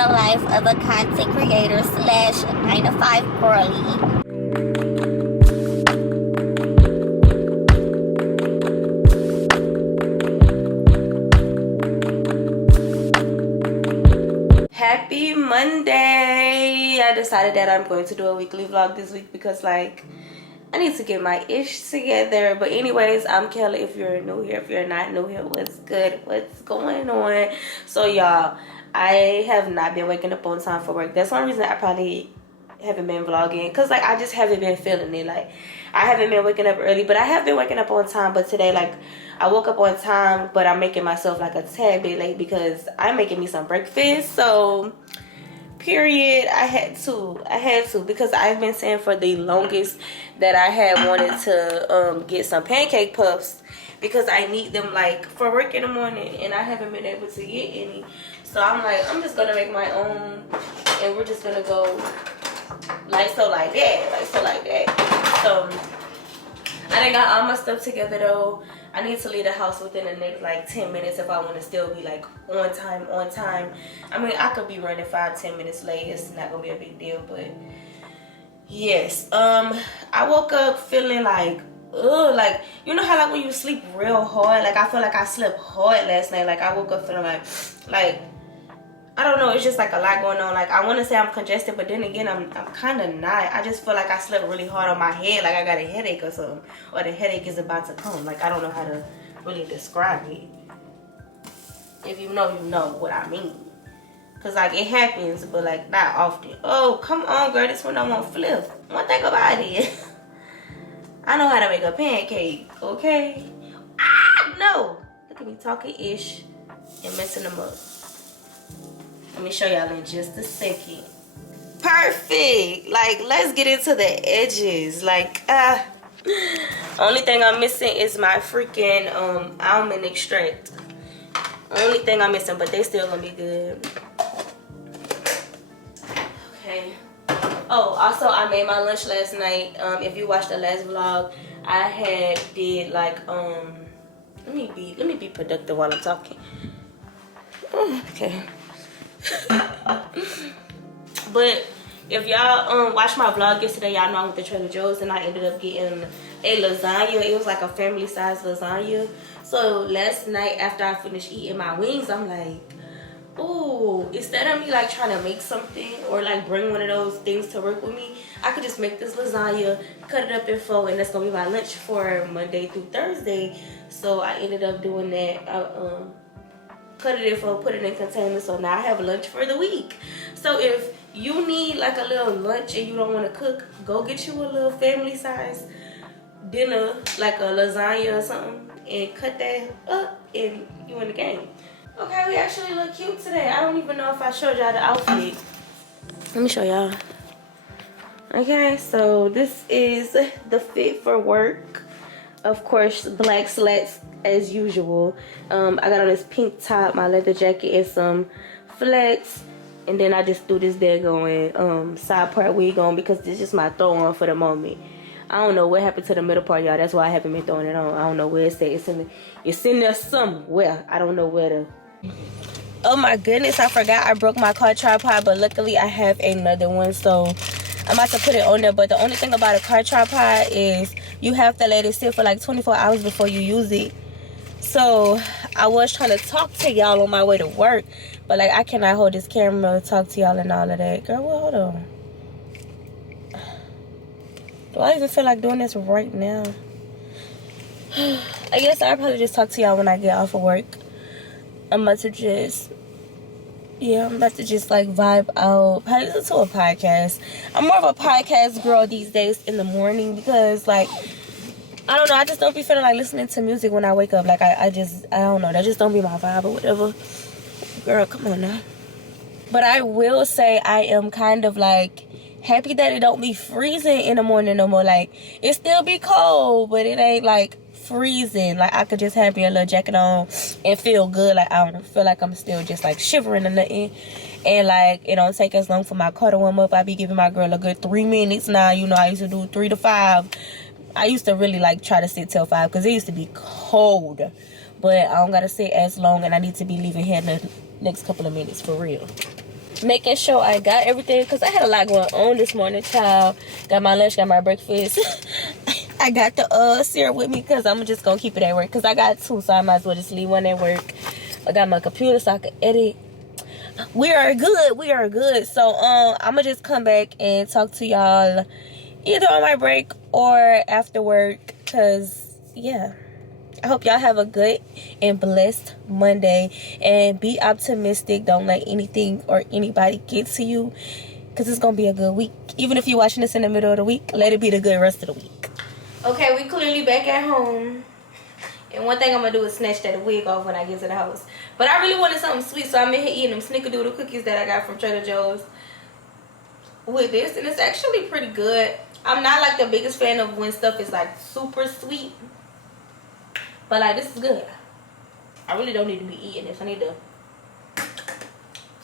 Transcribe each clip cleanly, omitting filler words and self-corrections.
the life of a content creator slash 9-to-5 girly. Happy Monday! I decided that I'm going to do a weekly vlog this week because like I need to get my ish together. But anyways, I'm Kelly. If you're new here, if you're not new here, what's good? What's going on? So y'all, I have not been waking up on time for work. That's one reason I probably haven't been vlogging, because like I just haven't been feeling it. Like I haven't been waking up early, but I have been waking up on time. But today, like, I woke up on time, but I'm making myself like a tad bit late because I'm making me some breakfast. So period, I had to because I've been saying for the longest that I had wanted to get some pancake puffs because I need them like for work in the morning, and I haven't been able to get any. So I'm like, I'm just gonna make my own, and we're just gonna go like that. So I done got all my stuff together though. I need to leave the house within the next like 10 minutes if I want to still be like on time. I mean, I could be running 5-10 minutes late. It's not gonna be a big deal, but yes. I woke up feeling like, like, you know how like when you sleep real hard, like I feel like I slept hard last night. Like I woke up feeling like I don't know, it's just like a lot going on. Like I want to say I'm congested, but then again I'm kind of not. I just feel like I slept really hard on my head, like I got a headache or something, or the headache is about to come. Like I don't know how to really describe it. If you know, you know what I mean. Cause like it happens, but like not often. Oh, come on, girl, this one I won't flip. One thing about it, I know how to make a pancake, okay? No, look at me talking ish and messing them up. Let me show y'all in just a second. Perfect. Like, let's get into the edges. Like, only thing I'm missing is my freaking almond extract. Only thing I'm missing, but they still gonna be good. Okay. Oh, also I made my lunch last night. If you watched the last vlog, I had did like let me be productive while I'm talking. Okay. But if y'all watched my vlog yesterday, y'all know I went to Trader Joe's and I ended up getting a lasagna. It was like a family size lasagna. So last night after I finished eating my wings, I'm like, ooh, instead of me like trying to make something or like bring one of those things to work with me, I could just make this lasagna, cut it up in four, and that's gonna be my lunch for Monday through Thursday. So I ended up doing that. Cut it in four, put it in containers, so now I have lunch for the week. So if you need like a little lunch and you don't want to cook, go get you a little family size dinner, like a lasagna or something, and cut that up and you in the game. Okay, we actually look cute today. I don't even know if I showed y'all the outfit. Let me show y'all. Okay, so this is the fit for work. Of course, black slacks as usual. I got on this pink top, my leather jacket, and some flats. And then I just threw this daggone side part wig on because this is my throw on for the moment. I don't know what happened to the middle part, y'all. That's why I haven't been throwing it on. I don't know where it's at. It's in there somewhere. I don't know where to. Oh my goodness, I forgot I broke my car tripod, but luckily I have another one, so I'm about to put it on there. But the only thing about a car tripod is you have to let it sit for like 24 hours before you use it. So I was trying to talk to y'all on my way to work, but like I cannot hold this camera and talk to y'all and all of that. Girl, well, hold on. Do I even feel like doing this right now? I guess I'll probably just talk to y'all when I get off of work. I'm about to just like vibe out, probably listen to a podcast. I'm more of a podcast girl these days in the morning because like, I don't know, I just don't be feeling like listening to music when I wake up. Like I don't know, that just don't be my vibe or whatever. Girl, come on now. But I will say I am kind of like happy that it don't be freezing in the morning no more. Like it still be cold, but it ain't like freezing. Like I could just have me a little jacket on and feel good. Like I don't feel like I'm still just like shivering or nothing. And like it don't take as long for my car to warm up. I be giving my girl a good 3 minutes now. You know, I used to do 3 to 5. I used to really like try to sit till 5 because it used to be cold. But I don't gotta sit as long, and I need to be leaving here in the next couple of minutes for real. making sure I got everything, because I had a lot going on this morning, child. Got my lunch, got my breakfast. I got the syrup with me because I'm just gonna keep it at work, because I got two, so I might as well just leave one at work. I got my computer so I can edit. We are good. So I'm gonna just come back and talk to y'all either on my break or after work, because yeah, I hope y'all have a good and blessed Monday, and be optimistic. Don't let anything or anybody get to you, because it's gonna be a good week. Even if you're watching this in the middle of the week, let it be the good rest of the week. Okay, we clearly back at home, and one thing I'm gonna do is snatch that wig off when I get to the house. But I really wanted something sweet, so I'm in here eating them snickerdoodle cookies that I got from Trader Joe's with this, and it's actually pretty good. I'm not like the biggest fan of when stuff is like super sweet, but like this is good. I really don't need to be eating this. I need to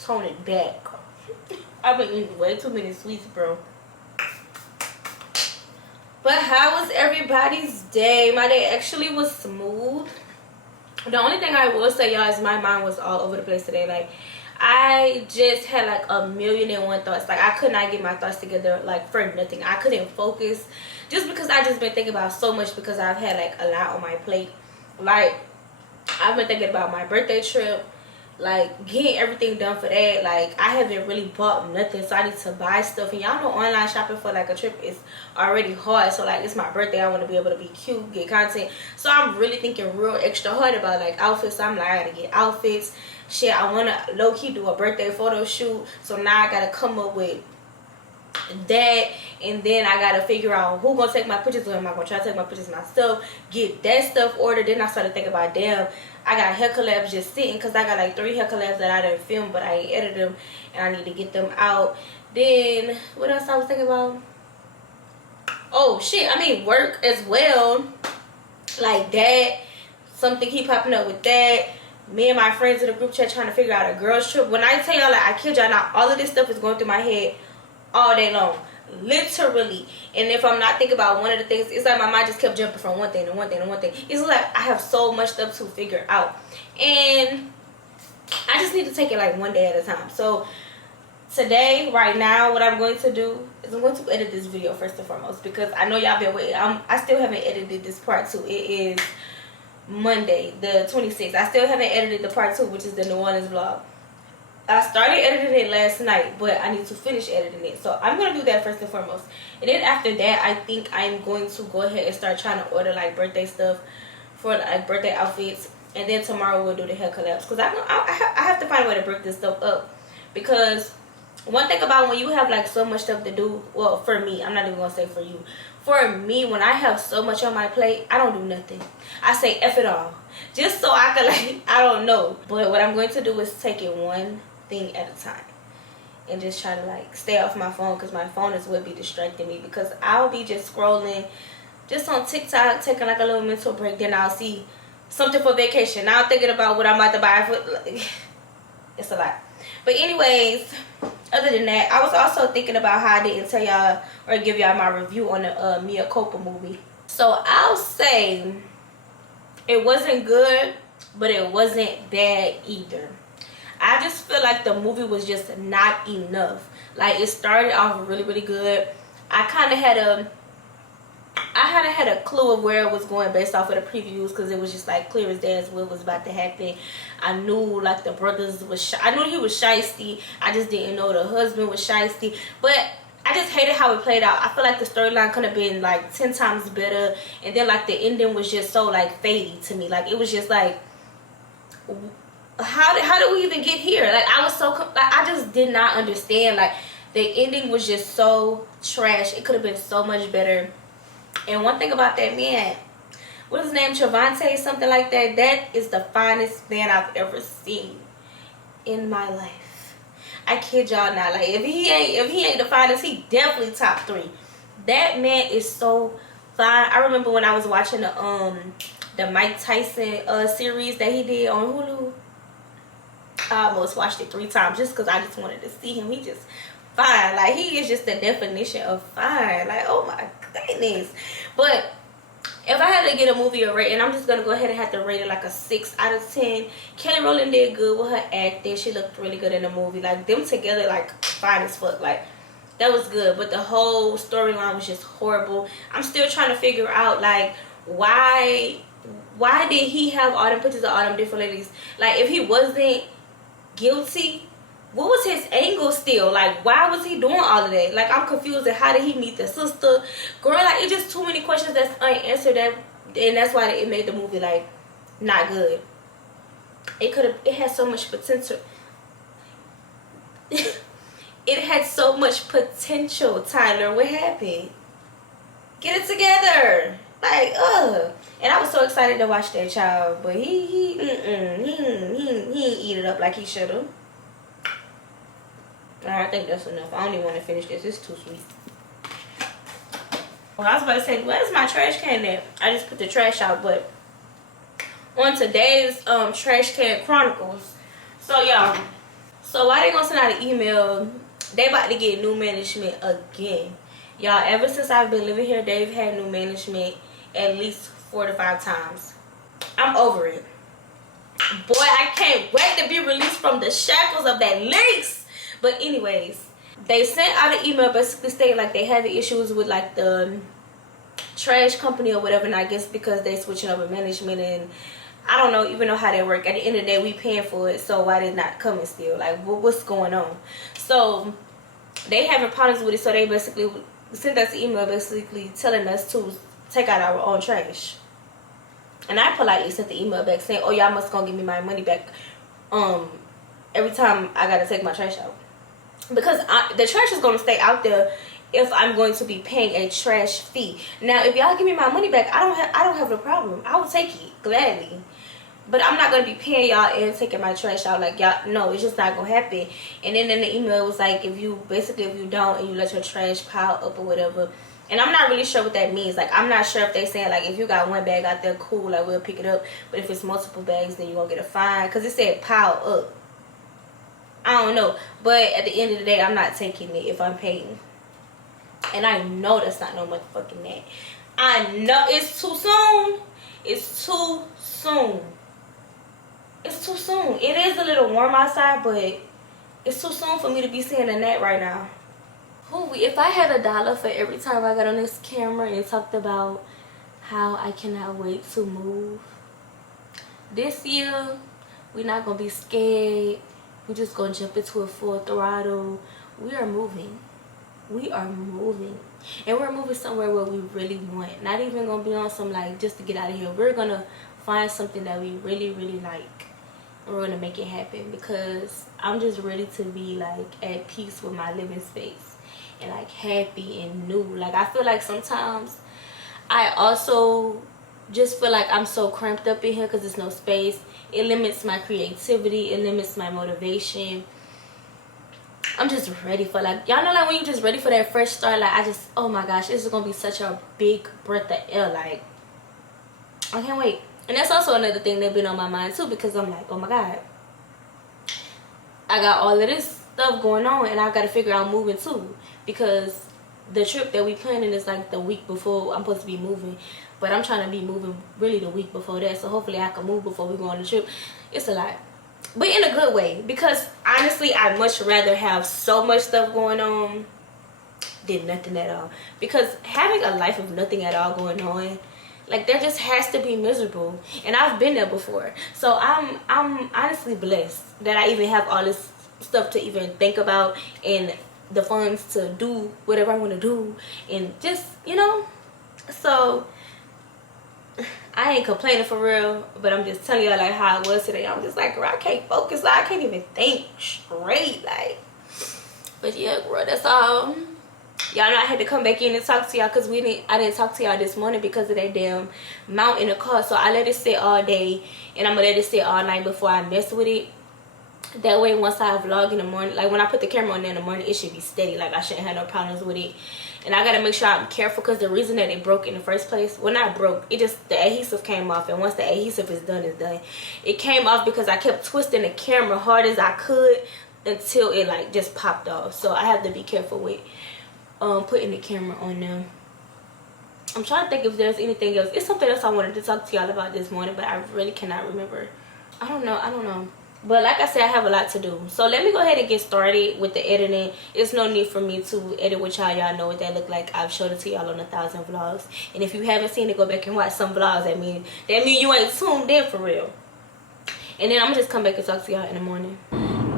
tone it back. I've been eating way too many sweets, bro. But how was everybody's day? My day actually was smooth. The only thing I will say, y'all, is my mind was all over the place today. Like, I just had like 1,000,001 thoughts. Like, I could not get my thoughts together, like, for nothing. I couldn't focus just because I just been thinking about so much, because I've had like a lot on my plate. Like, I've been thinking about my birthday trip, like getting everything done for that. Like, I haven't really bought nothing, so I need to buy stuff. And y'all know online shopping for like a trip is already hard. So like, it's my birthday, I want to be able to be cute, get content. So I'm really thinking real extra hard about like outfits. So I'm like, I gotta get outfits. Shit, I want to low-key do a birthday photo shoot. So now I gotta come up with that, and then I gotta figure out who gonna take my pictures, or am I gonna try to take my pictures myself, get that stuff ordered. Then I started thinking about, damn, I got hair collabs just sitting, because I got like 3 hair collabs that I didn't film, but I ain't edited them, and I need to get them out. Then what else I was thinking about? Oh shit, I mean work as well, like that. Something keep popping up with that. Me and my friends in the group chat trying to figure out a girls trip. When I tell y'all, like, I kid y'all not, all of this stuff is going through my head all day long, literally. And if I'm not thinking about one of the things, it's like my mind just kept jumping from one thing to one thing to one thing. It's like I have so much stuff to figure out, and I just need to take it like one day at a time. So today, right now, what I'm going to do is I'm going to edit this video first and foremost, because I know y'all been waiting. I still haven't edited this part 2. It is Monday the 26th. I still haven't edited the part 2, which is the New Orleans vlog. I started editing it last night, but I need to finish editing it. So I'm going to do that first and foremost. And then after that, I think I'm going to go ahead and start trying to order like birthday stuff for like birthday outfits. And then tomorrow we'll do the hair collabs, because I have to find a way to break this stuff up. Because one thing about when you have like so much stuff to do, well, for me, I'm not even going to say for you. For me, when I have so much on my plate, I don't do nothing. I say F it all, just so I can like, I don't know. But what I'm going to do is take it one thing at a time, and just try to like stay off my phone, because my phone is what be distracting me, because I'll be just scrolling just on TikTok, taking like a little mental break. Then I'll see something for vacation. Now I'm thinking about what I'm about to buy for, like, it's a lot. But anyways, other than that, I was also thinking about how I didn't tell y'all or give y'all my review on the Mia Copa movie. So I'll say it wasn't good, but it wasn't bad either. I just feel like the movie was just not enough. Like, it started off really, really good. I kind of had a clue of where it was going based off of the previews, because it was just like clear as day as what was about to happen. I knew like the brothers was I knew he was shiesty. I just didn't know the husband was shiesty. But I just hated how it played out. I feel like the storyline could have been like 10 times better. And then like the ending was just so like fadey to me. Like, it was just like, how did we even get here? Like, I was so like, I just did not understand. Like, the ending was just so trash. It could have been so much better. And one thing about that man, what is his name, Trevante, something like that, that is the finest man I've ever seen in my life. I kid y'all not. Like, if he ain't the finest, he definitely top 3. That man is so fine. I remember when I was watching the Mike Tyson series that he did on Hulu. I almost watched it 3 times just because I just wanted to see him. He just fine. Like, he is just the definition of fine. Like, oh my goodness. But if I had to get a movie a rating, I'm just gonna go ahead and have to rate it like a 6 out of 10. Kelly Rowland did good with her acting. She looked really good in the movie. Like, them together, like, fine as fuck. Like, that was good. But the whole storyline was just horrible. I'm still trying to figure out, like, why did he have all them pictures of all them different ladies? Like, if he wasn't guilty, what was his angle still? Like, why was he doing all of that? Like, I'm confused at how did he meet the sister? Girl, like, it's just too many questions that's unanswered, and that's why it made the movie, like, not good. It had so much potential. It had so much potential, Tyler. What happened? Get it together. Like, ugh. And I was so excited to watch that, child, but he didn't eat it up like he should have. I think that's enough. I don't even want to finish this. It's too sweet. Well, I was about to say, where's my trash can at? I just put the trash out, but on today's trash can chronicles. So y'all, so why they gonna send out an email? They about to get new management again. Y'all, ever since I've been living here, they've had new management at least 4 to 5 times. I'm over it. Boy, I can't wait to be released from the shackles of that lease. But anyways, they sent out an email basically stating like they had the issues with like the trash company or whatever, and I guess because they switching over management, and I don't know even know how they work. At the end of the day, we paying for it, so why they not coming still? Like, what's going on? So they having problems with it, so they basically sent us an email basically telling us to take out our own trash. And I politely sent the email back saying, oh, y'all must gonna give me my money back every time I gotta take my trash out, because the trash is gonna stay out there if I'm going to be paying a trash fee. Now, if y'all give me my money back, I don't have a problem. I will take it gladly. But I'm not gonna be paying y'all and taking my trash out. Like, y'all, no, it's just not gonna happen. And then in the email it was like, if you don't and you let your trash pile up or whatever. And I'm not really sure what that means. Like, I'm not sure if they saying like, if you got one bag out there, cool, like we'll pick it up. But if it's multiple bags, then you're gonna get a fine, because it said pile up. I don't know. But at the end of the day, I'm not taking it if I'm paying. And I know that's not no motherfucking that. I know it's too soon. It's too soon. It's too soon. It is a little warm outside, but it's too soon for me to be seeing a net right now. Ooh, if I had $1 for every time I got on this camera and talked about how I cannot wait to move. This year, we're not going to be scared. We're just going to jump into a full throttle. We are moving. We are moving. And we're moving somewhere where we really want. Not even going to be on some like just to get out of here. We're going to find something that we really, really like. And we're going to make it happen, because I'm just ready to be like at peace with my living space. And like happy and new. Like, I feel like sometimes I also just feel like I'm so cramped up in here because there's no space. It limits my creativity. It limits my motivation. I'm just ready for, like, y'all know, like when you're just ready for that fresh start. Like, oh my gosh, this is gonna be such a big breath of air. Like, I can't wait. And that's also another thing that's been on my mind too, because I'm like, oh my god, I got all of this stuff going on and I gotta figure out moving too, because the trip that we planning is like the week before I'm supposed to be moving. But I'm trying to be moving really the week before that, so hopefully I can move before we go on the trip. It's a lot, but in a good way, because honestly I'd much rather have so much stuff going on than nothing at all. Because having a life of nothing at all going on, like, there just has to be miserable, and I've been there before. So I'm honestly blessed that I even have all this stuff to even think about, and the funds to do whatever I want to do, and just, you know. So I ain't complaining for real, but I'm just telling y'all like how it was today. I'm just like, girl, I can't focus. Like, I can't even think straight. Like, but yeah, girl, that's all. Y'all know I had to come back in and talk to y'all, because I didn't talk to y'all this morning because of that damn mount in the car. So I let it sit all day, and I'm gonna let it sit all night before I mess with it. That way, once I vlog in the morning, like when I put the camera on there in the morning, it should be steady. Like, I shouldn't have no problems with it. And I gotta make sure I'm careful, because the reason that it broke in the first place, well, not broke, it just, the adhesive came off. And once the adhesive is done, it's done. It came off because I kept twisting the camera hard as I could until it like just popped off. So I have to be careful with putting the camera on there. I'm trying to think if there's anything else. It's something else I wanted to talk to y'all about this morning, but I really cannot remember. I don't know. But like I said, I have a lot to do. So let me go ahead and get started with the editing. It's no need for me to edit with y'all. Y'all know what that look like. I've showed it to y'all on 1,000 vlogs. And if you haven't seen it, go back and watch some vlogs. That mean you ain't tuned in for real. And then I'm gonna just come back and talk to y'all in the morning.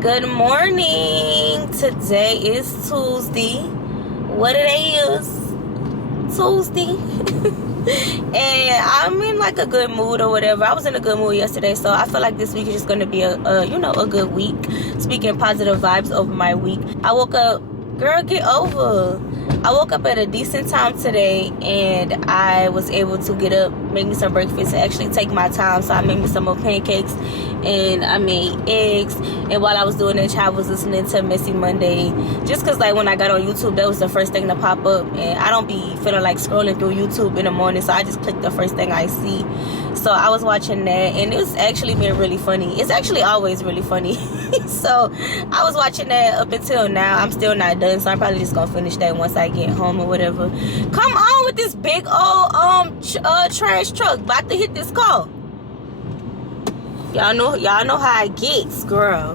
Good morning. Today is Tuesday. What it is? Tuesday. And I'm in like a good mood or whatever. I was in a good mood yesterday, so I feel like this week is just gonna be a good week. Speaking positive vibes over my week. I woke up, girl, get over. I woke up at a decent time today, and I was able to get up, make me some breakfast, and actually take my time. So I made me some more pancakes, and I made eggs. And while I was doing that, I was listening to Messy Monday, just because like when I got on YouTube, that was the first thing to pop up, and I don't be feeling like scrolling through YouTube in the morning, so I just click the first thing I see. So I was watching that, and it's actually been really funny. It's actually always really funny. So I was watching that up until now. I'm still not done, so I'm probably just gonna finish that once I get home or whatever. Come on with this big old trash truck about to hit this car. Y'all know how it gets, girl.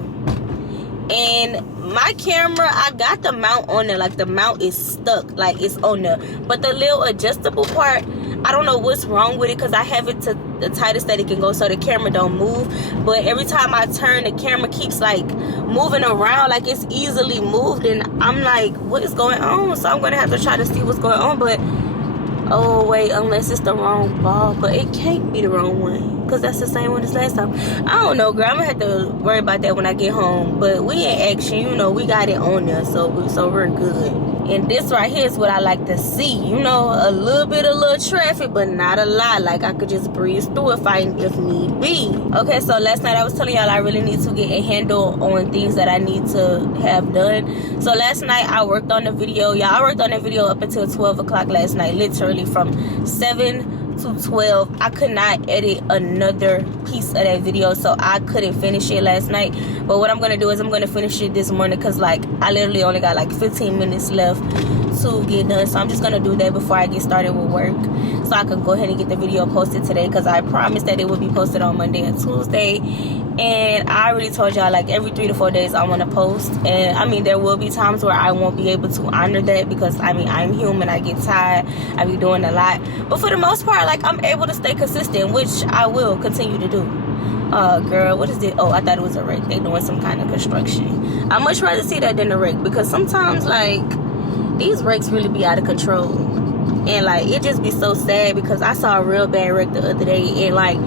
And my camera, I got the mount on there, like the mount is stuck, like it's on there, but the little adjustable part, I don't know what's wrong with it, because I have it to the tightest that it can go so the camera don't move. But every time I turn, the camera keeps like moving around, like it's easily moved, and I'm like, what is going on? So I'm gonna have to try to see what's going on. But oh wait, unless it's the wrong ball, but it can't be the wrong one, because that's the same one as last time. I don't know, girl. I'm gonna have to worry about that when I get home. But we in action, you know, we got it on there, so we're good. And this right here is what I like to see, you know, a little traffic, but not a lot. Like I could just breeze through if need be. Okay, so last night I was telling y'all I really need to get a handle on things that I need to have done. So last night I worked on the video, y'all. I worked on the video up until 12 o'clock last night, literally from 7 to 12. I could not edit another piece of that video, so I couldn't finish it last night. But what I'm gonna do is I'm gonna finish it this morning, because like I literally only got like 15 minutes left to get done. So I'm just gonna do that before I get started with work, so I can go ahead and get the video posted today, because I promised that it would be posted on Monday and Tuesday. And I already told y'all, like every 3 to 4 days I want to post. And I mean, there will be times where I won't be able to honor that, because I mean, I'm human, I get tired, I be doing a lot. But for the most part, like I'm able to stay consistent, which I will continue to do. Girl, what is it? Oh, I thought it was a wreck. They doing some kind of construction. I much rather see that than a wreck, because sometimes like these wrecks really be out of control, and like it just be so sad, because I saw a real bad wreck the other day, and like,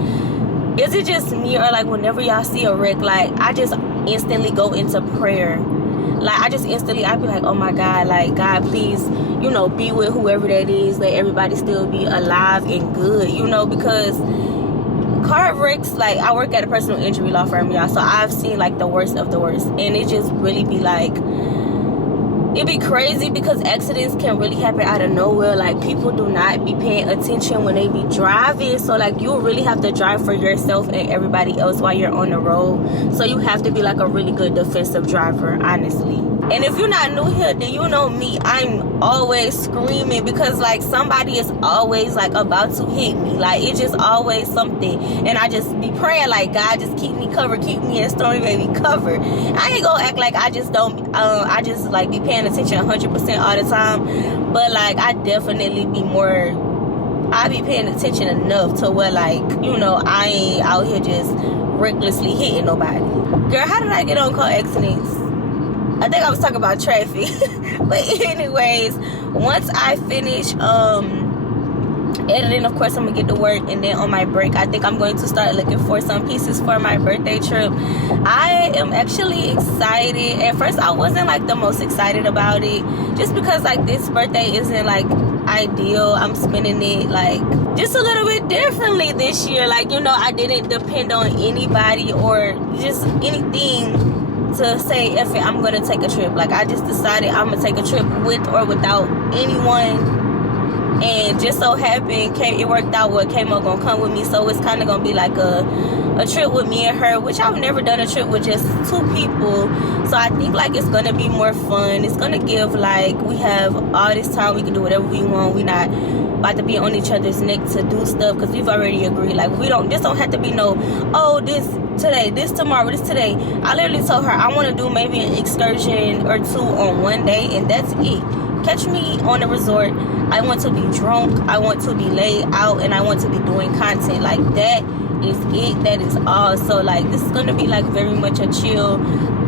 is it just me, or like whenever y'all see a wreck, like I just instantly go into prayer. Like I be like, oh my God, like God, please, you know, be with whoever that is, let everybody still be alive and good, you know, because car wrecks, like I work at a personal injury law firm, y'all, so I've seen like the worst of the worst, and it just really be like, it'd be crazy, because accidents can really happen out of nowhere. Like people do not be paying attention when they be driving, so like you really have to drive for yourself and everybody else while you're on the road. So you have to be like a really good defensive driver, honestly. And if you're not new here, then you know me, I'm always screaming, because like somebody is always like about to hit me. Like it's just always something, and I just be praying like, God, just keep me covered, keep me in Stormy Baby covered. I ain't gonna act like I just don't I just like be paying attention 100% all the time, but like I definitely be paying attention enough to where, like, you know, I ain't out here just recklessly hitting nobody. Girl, how did I get on car accidents? I think I was talking about traffic. But anyways, once I finish editing, of course I'm gonna get to work, and then on my break I think I'm going to start looking for some pieces for my birthday trip. I am actually excited. At first I wasn't like the most excited about it, just because like this birthday isn't like ideal. I'm spending it like just a little bit differently this year. Like, you know, I didn't depend on anybody or just anything to say, F it, I'm gonna take a trip. Like I just decided I'm gonna take a trip with or without anyone. And just so happened, it worked out where K-Mo gonna come with me, so it's kind of gonna be like a trip with me and her, which I've never done a trip with just 2 people. So I think like it's gonna be more fun. It's gonna give like, we have all this time, we can do whatever we want. We not about to be on each other's neck to do stuff, because we've already agreed, like, this don't have to be no, oh, this today, this tomorrow, this today. I literally told her I want to do maybe an excursion or two on one day, and that's it. Catch me on the resort. I want to be drunk, I want to be laid out, and I want to be doing content. Like, that is it. That is all. So like, this is gonna be like very much a chill,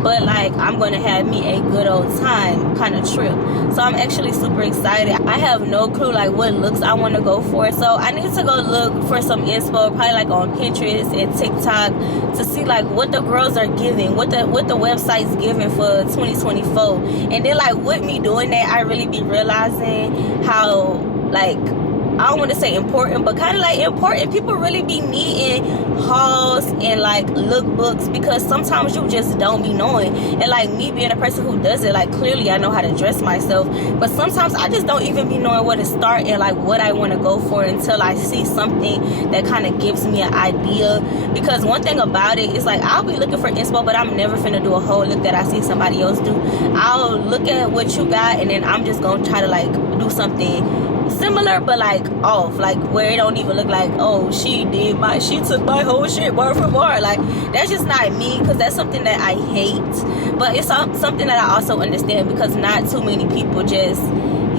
but like, I'm gonna have me a good old time kind of trip. So I'm actually super excited. I have no clue like what looks I want to go for, so I need to go look for some inspo, probably like on Pinterest and TikTok, to see like what the girls are giving, what the website's giving for 2024. And then like, with me doing that, I really be realizing how, like, I don't want to say important, but kind of like important, people really be needing hauls and like lookbooks, because sometimes you just don't be knowing. And like, me being a person who does it, like, clearly I know how to dress myself, but sometimes I just don't even be knowing where to start and like what I want to go for until I see something that kind of gives me an idea. Because one thing about it is like, I'll be looking for inspo, but I'm never finna do a whole look that I see somebody else do. I'll look at what you got, and then I'm just gonna try to like do something similar, but like off, like where it don't even look like, oh, she took my whole shit word for word. Like, that's just not me, because that's something that I hate, but it's something that I also understand, because not too many people just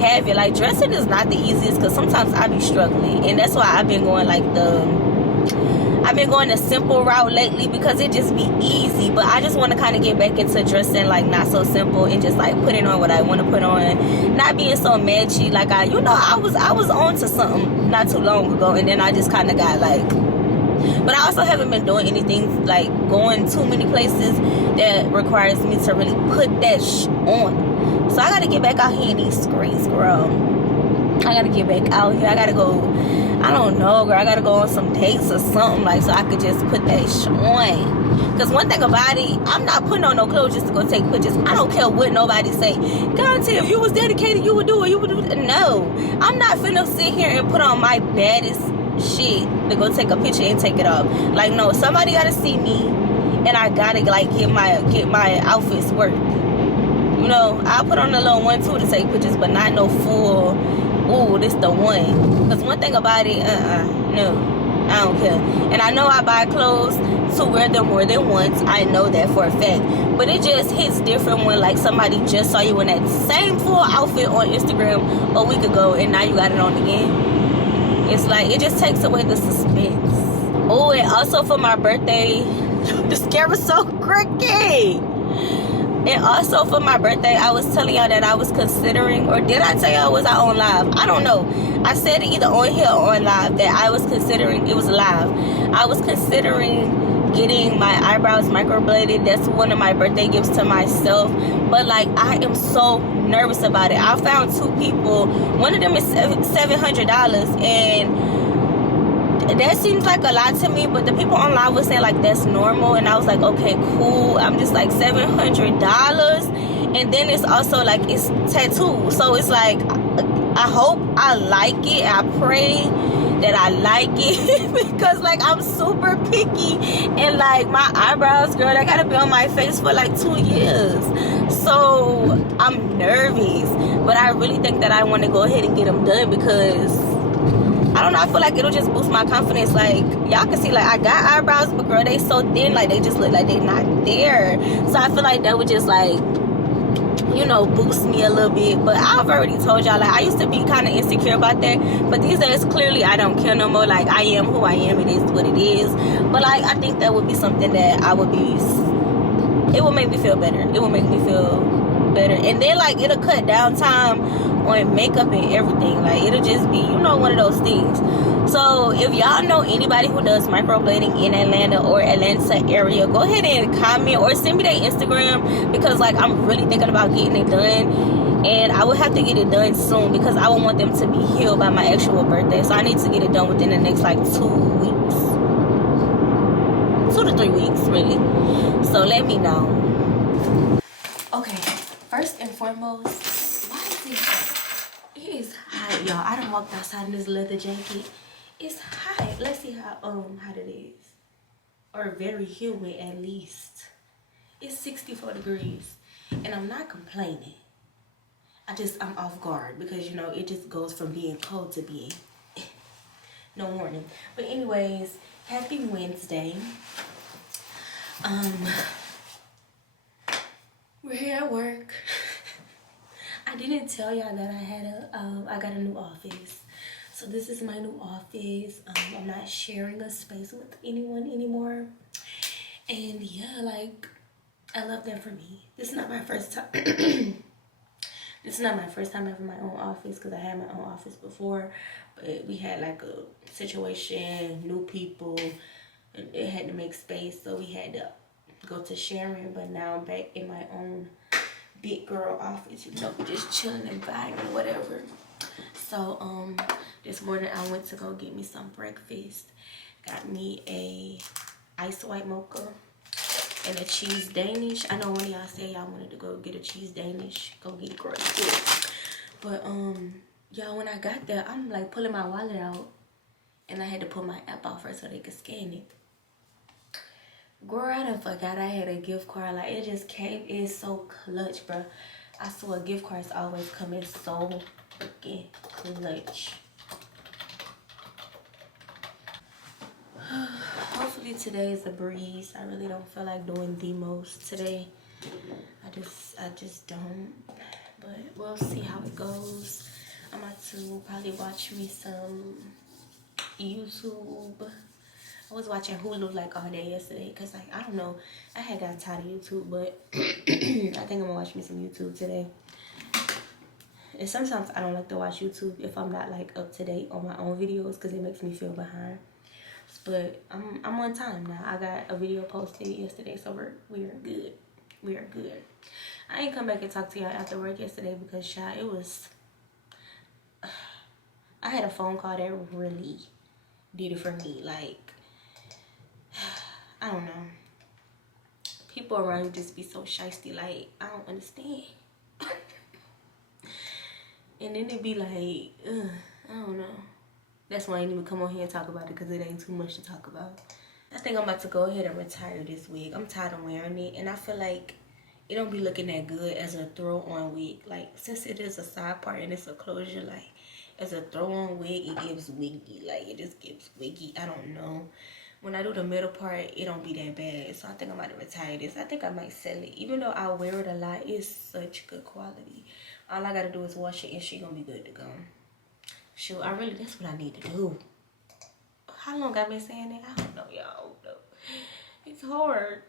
have it. Like, dressing is not the easiest, because sometimes I be struggling, and that's why I've been going like the simple route lately, because it just be easy. But I just want to kind of get back into dressing like not so simple, and just like putting on what I want to put on, not being so matchy. Like, I was on to something not too long ago, and then I just kind of got like, but I also haven't been doing anything like going too many places that requires me to really put that on. So I gotta get back out here in these streets, girl. I gotta get back out here. I gotta go, I don't know, girl, I gotta go on some dates or something, like, so I could just put that on. Because one thing about it, I'm not putting on no clothes just to go take pictures. I don't care what nobody say. Guarantee if you was dedicated, you would do it. No, I'm not finna sit here and put on my baddest shit to go take a picture and take it off. Like, no, somebody gotta see me, and I gotta like get my outfits work. You know, I'll put on a little 1-2 to take pictures, but not no full, ooh, this the one. Because one thing about it, no, I don't care. And I know I buy clothes to wear them more than once. I know that for a fact. But it just hits different when like somebody just saw you in that same full outfit on Instagram a week ago, and now you got it on again. It's like, it just takes away the suspense. Oh, and also for my birthday, this camera's so crooked. And also for my birthday, I was telling y'all that I was considering, or did I tell y'all, was I on live? I don't know. I said it either on here or on live, that I was considering, it was live, I was considering getting my eyebrows microbladed. That's one of my birthday gifts to myself. But like, I am so nervous about it. I found 2 people. One of them is $700, and that seems like a lot to me, but the people online were saying like that's normal, and I was like, okay, cool. I'm just like, $700, and then it's also like, it's tattooed, so it's like, I hope I like it. I pray that I like it because like, I'm super picky, and like my eyebrows, girl, they gotta be on my face for like 2 years, so I'm nervous, but I really think that I want to go ahead and get them done, because I don't know, I feel like it'll just boost my confidence. Like, y'all can see, like, I got eyebrows, but girl, they so thin, like, they just look like they not there. So I feel like that would just, like, you know, boost me a little bit. But I've already told y'all, like, I used to be kind of insecure about that, but these days, clearly, I don't care no more. Like, I am who I am. It is what it is. But, like, I think that would be something that I would be, it would make me feel better. It would make me feel better. And then, like, it'll cut down time on makeup and everything. Like, it'll just be, you know, one of those things. So if y'all know anybody who does microblading in Atlanta or Atlanta area, go ahead and comment or send me their Instagram, because like, I'm really thinking about getting it done, and I will have to get it done soon, because I would want them to be healed by my actual birthday. So I need to get it done within the next like 2 weeks, 2 to 3 weeks really. So let me know. Okay, first and foremost, why is it hot? It is hot, y'all. I done walked outside in this leather jacket. It's hot. Let's see how hot it is. Or very humid at least. It's 64 degrees. And I'm not complaining. I'm off guard because, you know, it just goes from being cold to being no warning. But anyways, happy Wednesday. We're here at work. I didn't tell y'all that I got a new office. So this is my new office. I'm not sharing a space with anyone anymore. And yeah, like, I love that for me. This is not my first time. This is not my first time having my own office because I had my own office before. But we had like a situation, new people, and it had to make space. So we had to go to sharing. But now I'm back in my own big girl office, you know, just chilling and vibing, whatever. So this morning I went to go get me some breakfast. Got me a iced white mocha and a cheese Danish. I know one of y'all said y'all wanted to go get a cheese Danish. Go get it girl. But y'all, when I got there, I'm like pulling my wallet out and I had to pull my app out first so they could scan it. Girl, I done forgot I had a gift card. Like, it just came in so clutch, bro. I swear gift cards always come in so freaking clutch. Hopefully today is a breeze. I really don't feel like doing the most today. I just don't. But we'll see how it goes. I'm about to probably watch me some YouTube. I was watching Hulu like all day yesterday because, like, I don't know, I had got tired of YouTube, but I think I'm gonna watch me some YouTube today. And sometimes I don't like to watch YouTube if I'm not like up to date on my own videos because it makes me feel behind. But I'm on time now. I got a video posted yesterday, so we are good. We are good. I ain't come back and talk to y'all after work yesterday because, child, it was. I had a phone call that really did it for me. Like, I don't know. People around you just be so shysty. Like, I don't understand. And then it be like, I don't know. That's why I ain't even come on here and talk about it because it ain't too much to talk about. I think I'm about to go ahead and retire this wig. I'm tired of wearing it. And I feel like it don't be looking that good as a throw-on wig. Like, since it is a side part and it's a closure, like, as a throw-on wig, it gives wiggy. Like, it just gives wiggy. I don't know. When I do the middle part, it don't be that bad. So I think I'm about to retire this. I think I might sell it. Even though I wear it a lot, it's such good quality. All I gotta do is wash it and she gonna be good to go. Shoot, that's what I need to do. How long I've been saying that? I don't know, y'all. No. It's hard.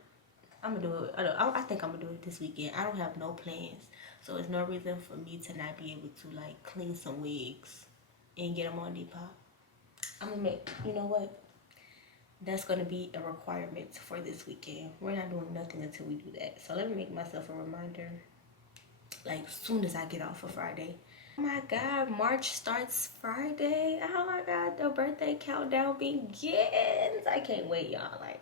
I'm gonna do it. I think I'm gonna do it this weekend. I don't have no plans. So there's no reason for me to not be able to, like, clean some wigs and get them on Depop. I'm gonna make, you know what? That's gonna be a requirement for this weekend. We're not doing nothing until we do that. So let me make myself a reminder, like, soon as I get off for Friday. Oh my God, March starts Friday. Oh my God, the birthday countdown begins. I can't wait, y'all. Like,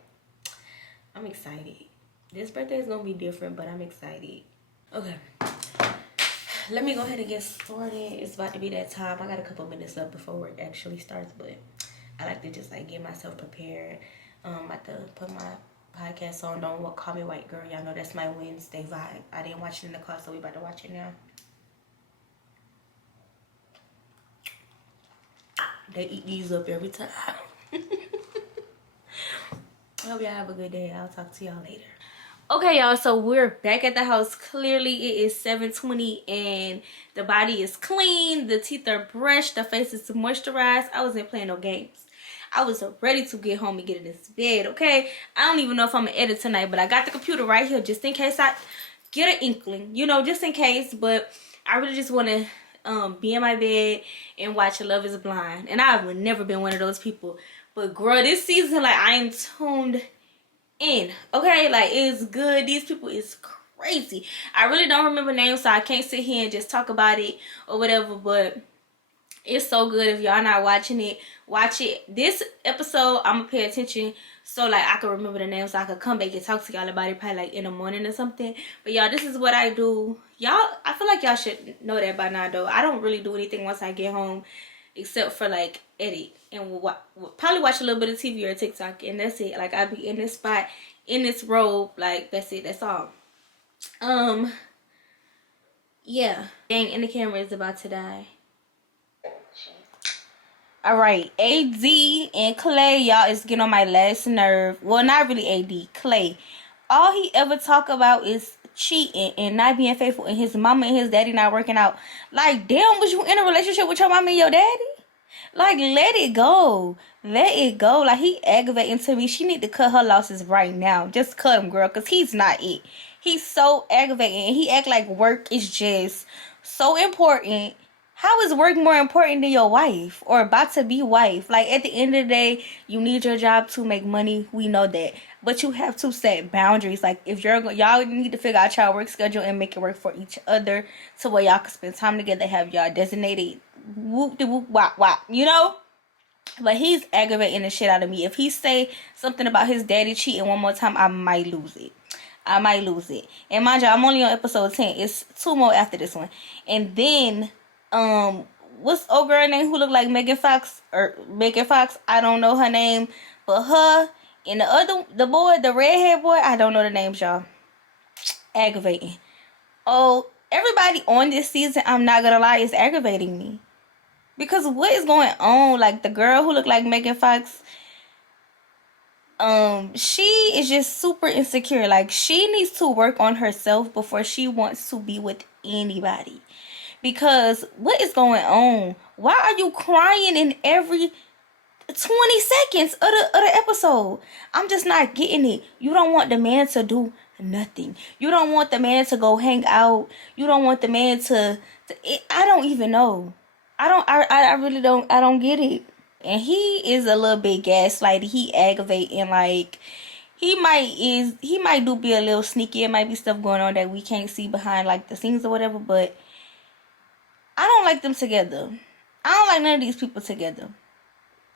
I'm excited. This birthday is gonna be different, but I'm excited. Okay, let me go ahead and get started. It's about to be that time. I got a couple minutes left before work actually starts, but I like to just, like, get myself prepared. I have to put my podcast on. Don't Call Me White Girl. Y'all know that's my Wednesday vibe. I didn't watch it in the car, so we about to watch it now. They eat these up every time. I hope y'all have a good day. I'll talk to y'all later. Okay, y'all, so we're back at the house. Clearly it is 7:20 and the body is clean, the teeth are brushed, the face is moisturized. I wasn't playing no games. I was ready to get home and get in this bed. Okay, I don't even know if I'm gonna edit tonight, but I got the computer right here just in case I get an inkling, you know, just in case. But I really just want to be in my bed and watch Love Is Blind. And I've never been one of those people, but girl, this season, like, I am tuned in. Okay, like, it's good. These people is crazy. I really don't remember names, so I can't sit here and just talk about it or whatever, but it's so good. If y'all not watching it, watch it. This episode, I'm gonna pay attention so, like, I can remember the names so I could come back and talk to y'all about it probably, like, in the morning or something. But y'all, this is what I do. Y'all, I feel like y'all should know that by now, though. I don't really do anything once I get home except for, like, edit and we'll probably watch a little bit of TV or TikTok, and that's it. Like, I'll be in this spot, in this robe, like, that's it. That's all. Yeah. Dang, and the camera is about to die. All right, AD and Clay, y'all, is getting on my last nerve. Well, not really AD, Clay. All he ever talk about is cheating and not being faithful, and his mama and his daddy not working out. Like, damn, was you in a relationship with your mama and your daddy? Like, let it go. Let it go. Like, he aggravating to me. She need to cut her losses right now. Just cut him, girl, because he's not it. He's so aggravating. And he act like work is just so important. How is work more important than your wife or about to be wife? Like, at the end of the day, you need your job to make money. We know that. But you have to set boundaries. Like, if y'all need to figure out y'all work schedule and make it work for each other to where y'all can spend time together, have y'all designated whoop de whoop wop wop, you know? But he's aggravating the shit out of me. If he say something about his daddy cheating one more time, I might lose it. And mind you, I'm only on episode 10. It's 2 more after this one. And then what's old girl name who look like Megan Fox? I don't know her name, but her and the boy, the redhead boy, I don't know the names, y'all. Aggravating. Oh, everybody on this season, I'm not gonna lie, is aggravating me. Because what is going on? Like, the girl who looked like Megan Fox, she is just super insecure. Like, she needs to work on herself before she wants to be with anybody. Because what is going on? Why are you crying in every 20 seconds of the episode? I'm just not getting it. You don't want the man to do nothing. You don't want the man to go hang out. You don't want the man to I don't even know. I really don't get it. And he is a little bit gaslighty. He aggravating, like he might do be a little sneaky. It might be stuff going on that we can't see behind like the scenes or whatever, but I don't like them together. I don't like none of these people together.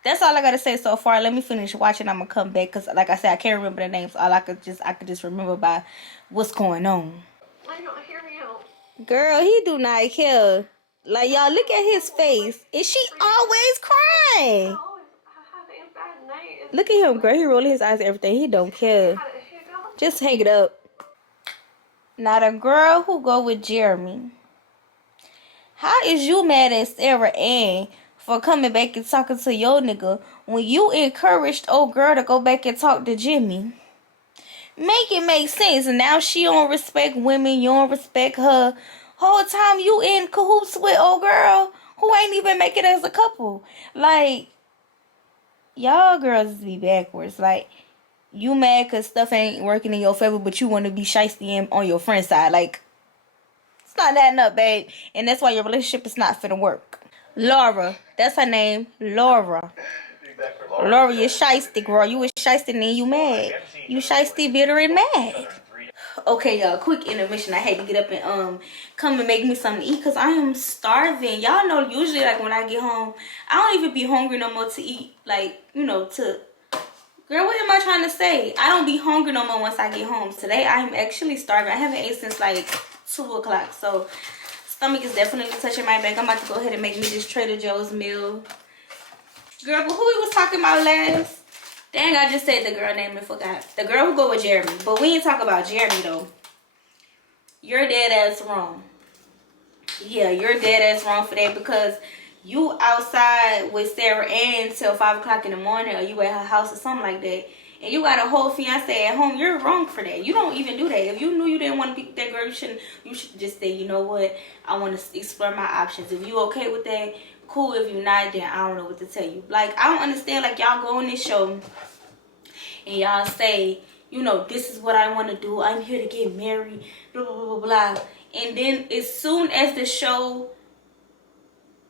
That's all I gotta say so far. Let me finish watching. I'm gonna come back because, like I said, I can't remember the names. All I could just remember by what's going on. Why don't hear me out? Girl, he do not care. Like, y'all, look at his face. Is she always crying? I have a bad night. Look at him, girl. He rolling his eyes and everything. He don't care. Just hang it up. Now, the girl who go with Jeremy. How is you mad at Sarah Ann for coming back and talking to your nigga when you encouraged old girl to go back and talk to Jimmy? Make it make sense. And now she don't respect women. You don't respect her. Whole time you in cahoots with old girl who ain't even make it as a couple. Like, y'all girls be backwards. Like, you mad because stuff ain't working in your favor, but you want to be shiesty on your friend's side. Like, it's not adding up, babe. And that's why your relationship is not finna work. Laura. That's her name. Laura. Laura, you're shiesty, girl. You was shiesty and then you mad. You shiesty, bitter, and mad. Okay, y'all, quick intermission. I had to get up and come and make me something to eat because I am starving. Y'all know usually, like, when I get home, I don't even be hungry no more to eat. Like, you know, girl, what am I trying to say? I don't be hungry no more once I get home. Today, I'm actually starving. I haven't ate since, like, 2 o'clock. So, stomach is definitely touching my back. I'm about to go ahead and make me this Trader Joe's meal. Girl, but who we was talking about last? Dang, I just said the girl name and forgot. The girl who go with Jeremy. But we ain't talk about Jeremy, though. You're dead ass wrong. Yeah, you're dead ass wrong for that because you outside with Sarah Ann till 5 o'clock in the morning or you at her house or something like that. And you got a whole fiance at home. You're wrong for that. You don't even do that. If you knew you didn't want to be with that girl, you should just say, you know what? I want to explore my options. If you okay with that, cool. If you're not, then I don't know what to tell you. Like, I don't understand. Like, y'all go on this show and y'all say, you know, this is what I want to do. I'm here to get married, blah, blah, blah, blah. And then as soon as the show,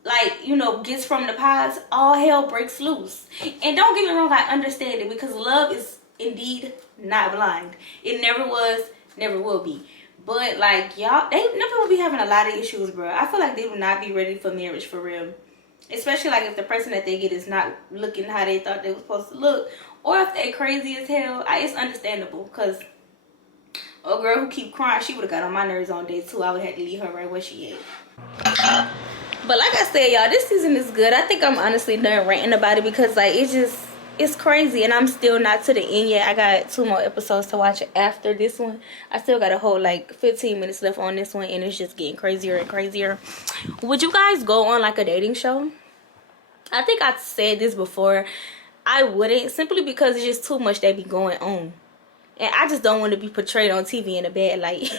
like, you know, gets from the pods, all hell breaks loose. And don't get me wrong, I understand it because love is indeed not blind. It never was, never will be. But, like, y'all, they never will be having a lot of issues, bro. I feel like they will not be ready for marriage for real. Especially, like, if the person that they get is not looking how they thought they were supposed to look. Or if they crazy as hell. It's understandable. Because a girl who keep crying, she would have got on my nerves on day 2. I would have had to leave her right where she at. But like I said, y'all, this season is good. I think I'm honestly done ranting about it. Because, like, it's just, it's crazy, and I'm still not to the end yet. I got 2 more episodes to watch after this one. I still got a whole like 15 minutes left on this one, and it's just getting crazier and crazier. Would you guys go on like a dating show? I think I said this before. I wouldn't, simply because it's just too much that be going on, and I just don't want to be portrayed on TV in a bad light.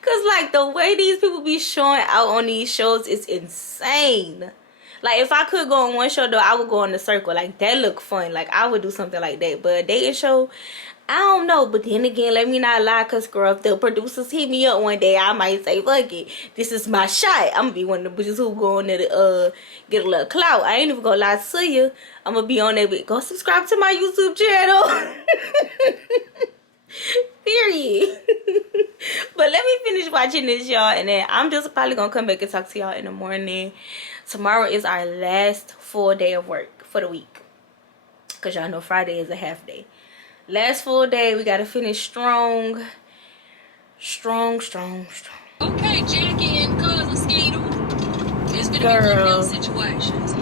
Cause like the way these people be showing out on these shows is insane. Like if I could go on one show though, I would go on The Circle. Like that look fun. Like I would do something like that. But a dating show, I don't know. But then again, let me not lie, cause girl, if the producers hit me up one day, I might say, fuck it, this is my shot. I'm gonna be one of the bitches who go on there to get a little clout. I ain't even gonna lie to you. I'm gonna be on there with, go subscribe to my YouTube channel. Period. But let me finish watching this, y'all, and then I'm just probably gonna come back and talk to y'all in the morning. Tomorrow is our last full day of work for the week, because y'all know Friday is a half day. Last full day, we gotta finish strong. Okay, Jackie and cousin Skeeter. It's gonna Girl. be one of those situations.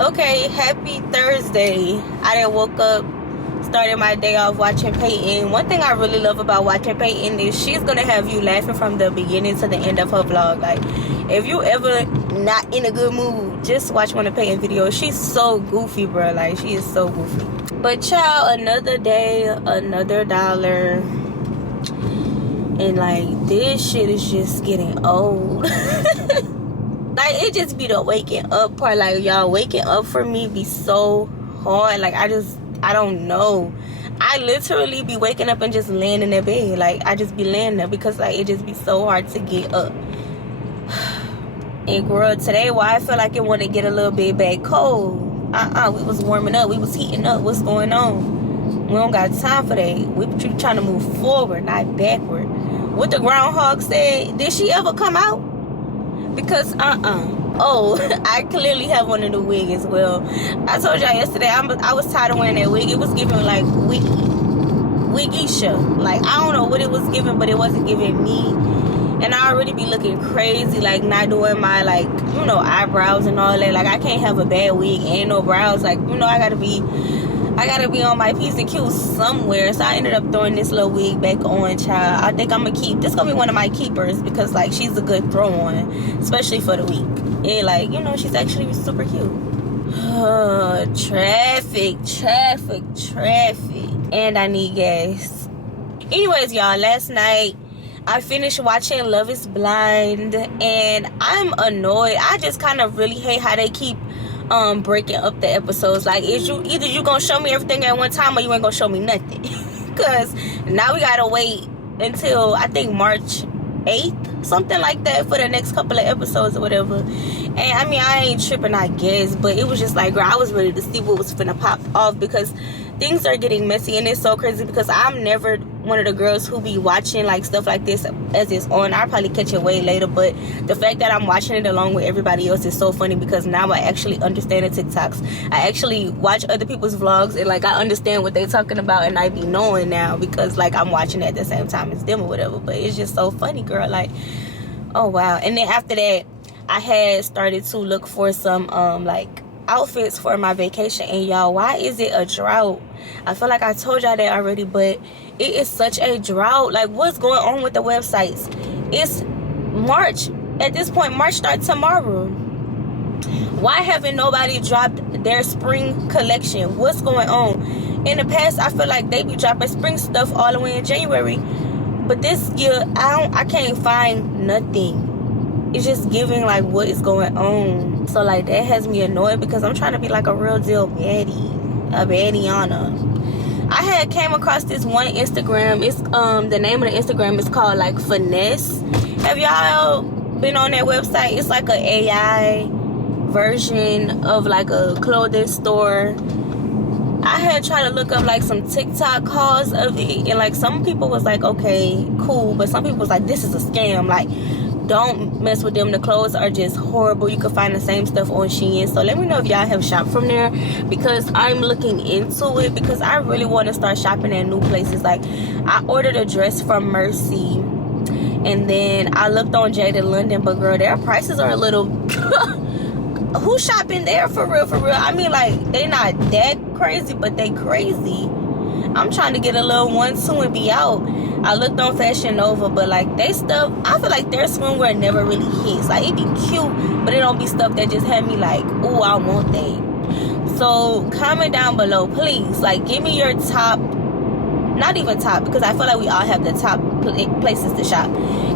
Okay, happy Thursday. I done woke up, started my day off watching Peyton. One thing I really love about watching Peyton is she's gonna have you laughing from the beginning to the end of her vlog. Like, if you ever not in a good mood, just watch one of Peyton's videos. She's so goofy, bro. Like, she is so goofy. But child, another day, another dollar. And like, this shit is just getting old. Like, it just be the waking up part. Like, y'all, waking up for me be so hard. Like, I don't know. I literally be waking up and just laying in the bed. Like, I just be laying there because like it just be so hard to get up. And girl, today, why I feel like it want to get a little bit back cold. We was warming up. We was heating up. What's going on? We don't got time for that. We trying to move forward, not backward. What the groundhog said, did she ever come out? Because oh, I clearly have one of the wig as well. I told y'all yesterday I was tired of wearing that wig. It was giving like wiggisha. Like, I don't know what it was giving, but it wasn't giving me. And I already be looking crazy, like not doing my, like, you know, eyebrows and all that. Like, I can't have a bad wig and no brows. Like, you know, I gotta be on my P's and Q's somewhere. So I ended up throwing this little wig back on, child. I think I'm gonna keep, this gonna be one of my keepers, because like she's a good throw on, especially for the week. And like, you know, she's actually super cute. Traffic. And I need gas. Anyways, y'all, last night I finished watching Love is Blind, and I'm annoyed. I just kind of really hate how they keep breaking up the episodes. Like, either you gonna show me everything at one time, or you ain't gonna show me nothing. Because now we gotta wait until I think March 8th, something like that, for the next couple of episodes or whatever. And I mean, I ain't tripping, I guess, but it was just like, girl, I was ready to see what was finna pop off, because things are getting messy. And it's so crazy because I'm never one of the girls who be watching like stuff like this as it's on. I'll probably catch it way later, but the fact that I'm watching it along with everybody else is so funny, because now I actually understand the TikToks. I actually watch other people's vlogs, and like I understand what they're talking about, and I be knowing now because like I'm watching it at the same time as them or whatever. But it's just so funny, girl. Like, oh wow. And then after that, I had started to look for some like outfits for my vacation. And y'all, why is it a drought? I feel like I told y'all that already, but it is such a drought. Like, what's going on with the websites? It's March at this point. March starts tomorrow. Why haven't nobody dropped their spring collection? What's going on? In the past, I feel like they be dropping spring stuff all the way in January, but this year I can't find nothing. It's just giving like, what is going on? So like, that has me annoyed, because I'm trying to be like a real deal baddie, a baddiana. I had came across this one Instagram. It's the name of the Instagram is called like Finesse. Have y'all been on that website? It's like a AI version of like a clothing store. I had tried to look up like some TikTok hauls of it, and like some people was like, okay, cool, but some people was like, this is a scam. Like, don't mess with them. The clothes are just horrible. You can find the same stuff on Shein. So let me know if y'all have shopped from there, because I'm looking into it, because I really want to start shopping at new places. Like, I ordered a dress from Mercy, and then I looked on Jade in London, but girl, their prices are a little who shopping there for real? I mean, like, they not that crazy, but they crazy. I'm trying to get a little 1-2 and be out. I looked on Fashion Nova, but like they stuff, I feel like their swimwear never really hits. Like, it be cute, but it don't be stuff that just had me like, oh, I want that. So comment down below, please. Like, give me your top, not even top, because I feel like we all have the top places to shop.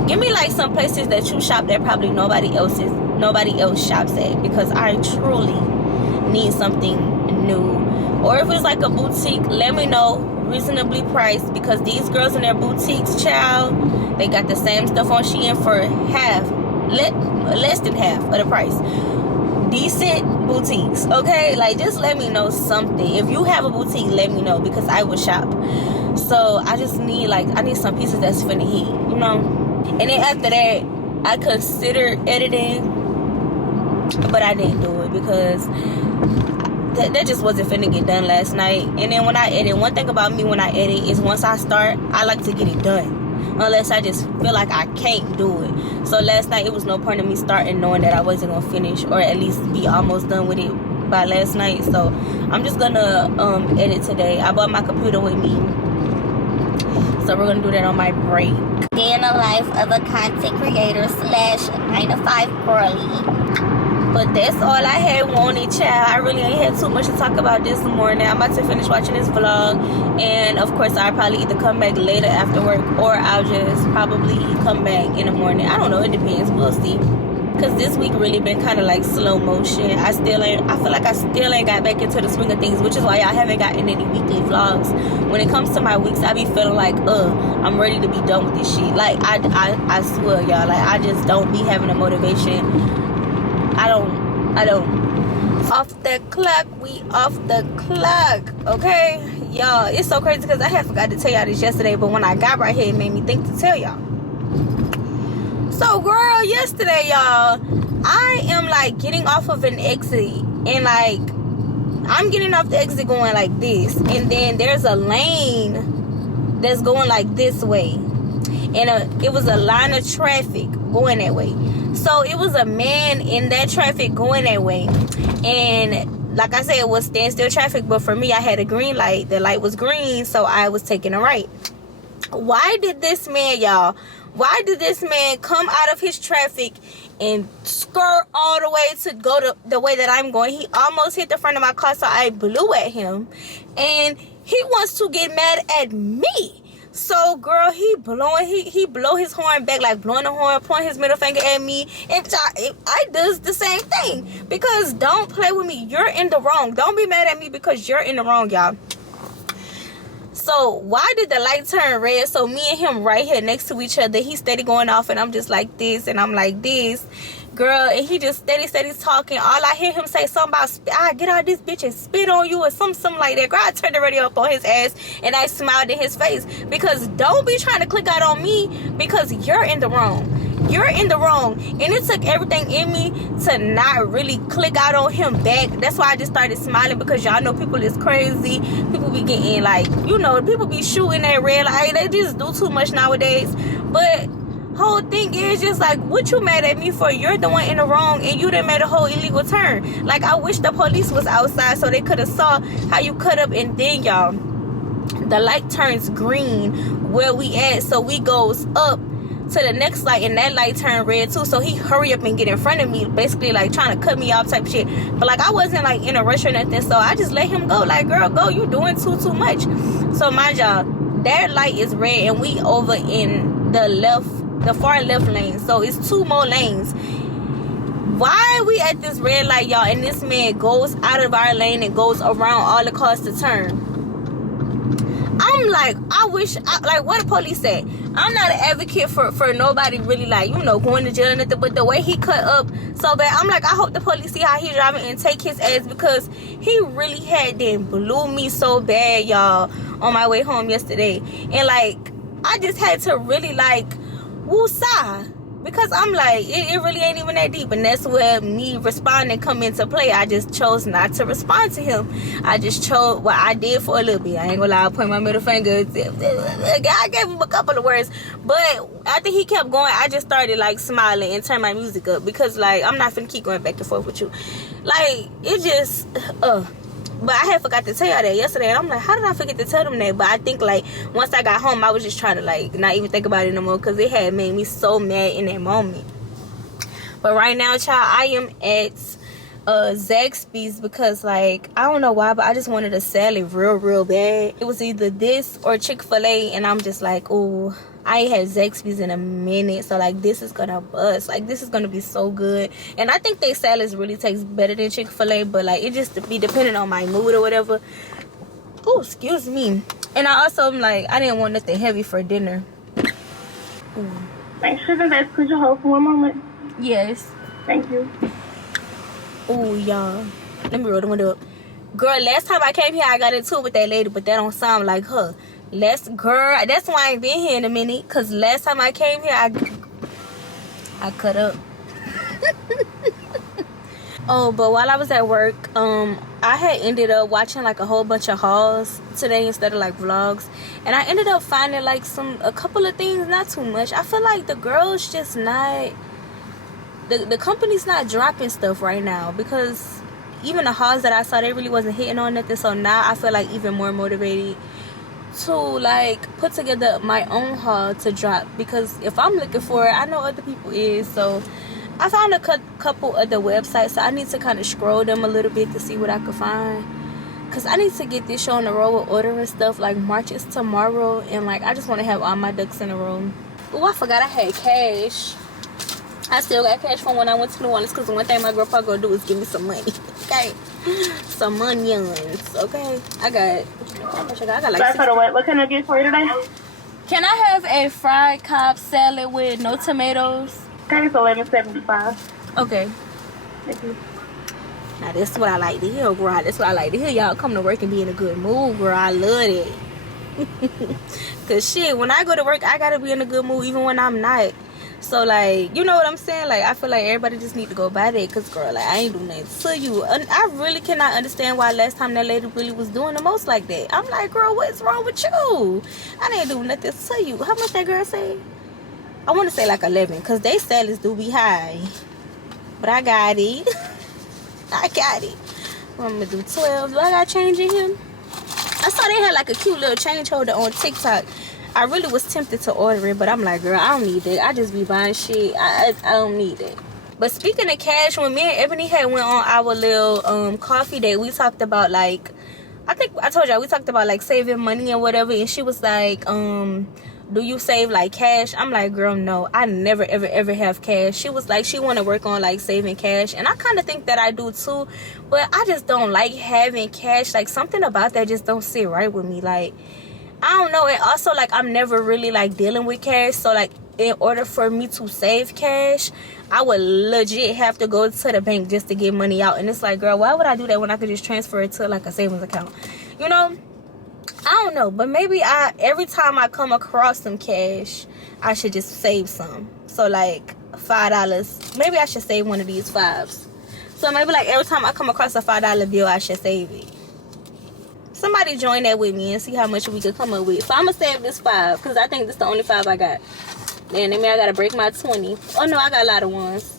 Give me like some places that you shop that probably nobody else shops at, because I truly need something new. Or if it's like a boutique, let me know, reasonably priced, because these girls in their boutiques, child, they got the same stuff on Shein for less than half of the price. Decent boutiques, okay? Like, just let me know something. If you have a boutique, let me know, because I will shop. So I just need, like, I need some pieces that's finna heat, you know? And then after that, I considered editing, but I didn't do it because that just wasn't finna get done last night. And then when I edit, one thing about me when I edit is once I start, I like to get it done, unless I just feel like I can't do it. So last night, it was no point in me starting knowing that I wasn't gonna finish, or at least be almost done with it by last night. So I'm just gonna edit today. I brought my computer with me, so we're gonna do that on my break. Day in the life of a content creator slash 9-to-5 girly. But that's all I had wanted, child. I really ain't had too much to talk about this morning. I'm about to finish watching this vlog, and of course I'll probably either come back later after work, or I'll just probably come back in the morning. I don't know, it depends, we'll see. Because this week really been kind of like slow motion. I feel like I still ain't got back into the swing of things, which is why I haven't gotten any weekly vlogs. When it comes to my weeks, I be feeling like, I'm ready to be done with this shit. Like, I swear, y'all, like, I just don't be having a motivation. I don't. Off the clock, we off the clock, okay? Y'all, it's so crazy because I had forgot to tell y'all this yesterday, but when I got right here, it made me think to tell y'all. So, girl, yesterday, y'all, I am, like, getting off of an exit, and, like, I'm getting off the exit going like this, and then there's a lane that's going, like, this way, and it was a line of traffic going that way. So it was a man in that traffic going that way, and like I said, it was standstill traffic, but for me, I had a green light. The light was green, so I was taking a right. Why did this man, y'all, come out of his traffic and skirt all the way to go the way that I'm going? He almost hit the front of my car, so I blew at him, and he wants to get mad at me. So, girl, he blow his horn back, like blowing the horn, pointing his middle finger at me. And I does the same thing, because don't play with me. You're in the wrong. Don't be mad at me because you're in the wrong, y'all. So why did the light turn red? So me and him right here next to each other, he steady going off, and I'm just like this, and I'm like this, girl, and he just steady talking. All I hear him say something about, get out of this bitch and spit on you, or something like that. Girl, I turned the radio up on his ass, and I smiled in his face, because don't be trying to click out on me, because you're in the wrong. You're in the wrong. And it took everything in me to not really click out on him back. That's why I just started smiling, because y'all know people is crazy. People be getting, like, you know, people be shooting that red light. They just do too much nowadays. But whole thing is just like, what you mad at me for? You're the one in the wrong, and you done made a whole illegal turn. Like, I wish the police was outside so they could have saw how you cut up. And then, y'all, the light turns green where we at, so we goes up to the next light, and that light turned red too. So he hurry up and get in front of me, basically like trying to cut me off type shit. But like, I wasn't like in a rush or nothing, so I just let him go. Like, girl, go, you doing too much. So mind y'all, that light is red, and we over in the far left lane, so it's 2 more lanes. Why are we at this red light, y'all, and this man goes out of our lane and goes around all the cars to turn? I'm like, like what the police said, I'm not an advocate for nobody really, like, you know, going to jail or nothing, but the way he cut up so bad, I'm like, I hope the police see how he driving and take his ass, because he really had then blew me so bad, y'all, on my way home yesterday. And like, I just had to really like woosah, because I'm like, it really ain't even that deep. And that's where me responding come into play. I just chose not to respond to him. I just chose what I did for a little bit. I ain't gonna lie, I point my middle finger. I gave him a couple of words, but after he kept going, I just started like smiling and turn my music up, because like I'm not finna keep going back and forth with you. Like, it just but I had forgot to tell y'all that yesterday, and I'm like, how did I forget to tell them that? But I think like once I got home, I was just trying to like not even think about it no more, because it had made me so mad in that moment. But right now, child, I am at Zaxby's, because like I don't know why, but I just wanted a salad real bad. It was either this or Chick-fil-A, and I'm just like, oh, I ain't had Zaxby's in a minute, so like this is gonna bust. Like this is gonna be so good. And I think they salads really taste better than Chick-fil-A, but like it just be depending on my mood or whatever. Oh, excuse me. And I also am like, I didn't want nothing heavy for dinner. Ooh. Make sure the vest put your hold for one moment. Yes. Thank you. Oh, y'all. Let me roll the window up. Girl, last time I came here, I got into it with that lady, but that don't sound like her. Girl, that's why I ain't been here in a minute, because last time I came here, I cut up. Oh, but while I was at work, I had ended up watching like a whole bunch of hauls today instead of like vlogs, and I ended up finding like a couple of things, not too much. I feel like the girls just not, the company's not dropping stuff right now, because even the hauls that I saw, they really wasn't hitting on nothing. So now I feel like even more motivated to like put together my own haul to drop, because if I'm looking for it, I know other people is. So I found a couple other websites, so I need to kind of scroll them a little bit to see what I could find, because I need to get this show on the road with ordering stuff. Like March is tomorrow, and like I just want to have all my ducks in a row. Oh, I forgot I had cash. I still got cash from when I went to New Orleans, because the one thing my grandpa gonna do is give me some money. Okay, some onions. Okay, I got how much I got? I got like Sorry for the wait. What can I get for you today? Can I have a fried Cobb salad with no tomatoes? Okay, it's $11.75. Okay. Thank you. Now this is what I like to hear, girl. This is what I like to hear. Y'all come to work and be in a good mood, girl. I love it. Cause shit, when I go to work, I gotta be in a good mood even when I'm not. So like, you know what I'm saying? Like, I feel like everybody just need to go by that, cause girl, like I ain't do nothing to you. And I really cannot understand why last time that lady really was doing the most like that. I'm like, girl, what's wrong with you? I didn't do nothing to you. How much that girl say? I want to say like 11, cause they salads do be high. But I got it. I got it. I'm gonna do 12. Do I got change in here? I saw they had like a cute little change holder on TikTok. I really was tempted to order it, but I'm like, girl, I don't need that. I just be buying shit. I don't need it. But speaking of cash, when me and Ebony had went on our little coffee date, we talked about like, I think I told y'all, we talked about like saving money and whatever, and she was like, do you save like cash? I'm like, girl, no, I never ever have cash. She was like, she want to work on like saving cash, and I kind of think that I do too, but I just don't like having cash. Like something about that just don't sit right with me. Like, I don't know. And also like I'm never really like dealing with cash, so like in order for me to save cash, I would legit have to go to the bank just to get money out. And it's like, girl, why would I do that when I could just transfer it to like a savings account? You know, I don't know, but maybe every time I come across some cash, I should just save some. So like $5, maybe I should save one of these $5s. So maybe like every time I come across a $5 bill, I should save it. Somebody join that with me and see how much we could come up with. So I'm gonna save this 5, because I think this is the only 5 I got. Then maybe I gotta break my 20. Oh no, I got a lot of ones.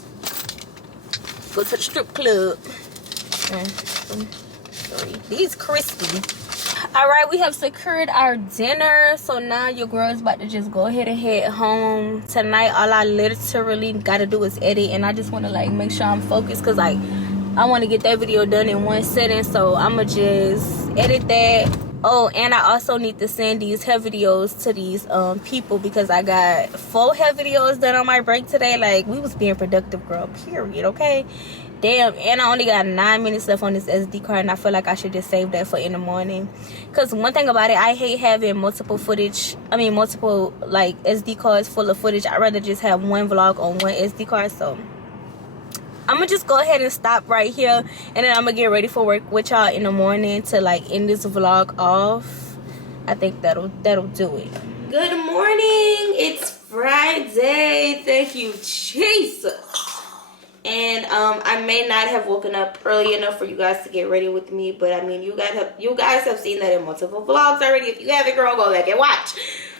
Go to the strip club. 1, 2, 3. These crispy. Alright, we have secured our dinner. So now your girl is about to just go ahead and head home. Tonight, all I literally gotta do is edit. And I just wanna like make sure I'm focused, because like I want to get that video done in one sitting. So I'ma just edit that. Oh, and I also need to send these hair videos to these people, because I got 4 hair videos done on my break today. Like, we was being productive, girl, period. Okay, damn. And I only got 9 minutes left on this SD card, and I feel like I should just save that for in the morning. Because one thing about it, I hate having multiple like SD cards full of footage. I'd rather just have one vlog on one SD card. So I'm gonna just go ahead and stop right here, and then I'm gonna get ready for work with y'all in the morning to like end this vlog off. I think that'll do it. Good morning. It's Friday. Thank Thank you, Jesus. And I may not have woken up early enough for you guys to get ready with me, but I mean, you guys have seen that in multiple vlogs already. If you haven't, girl, go back and watch.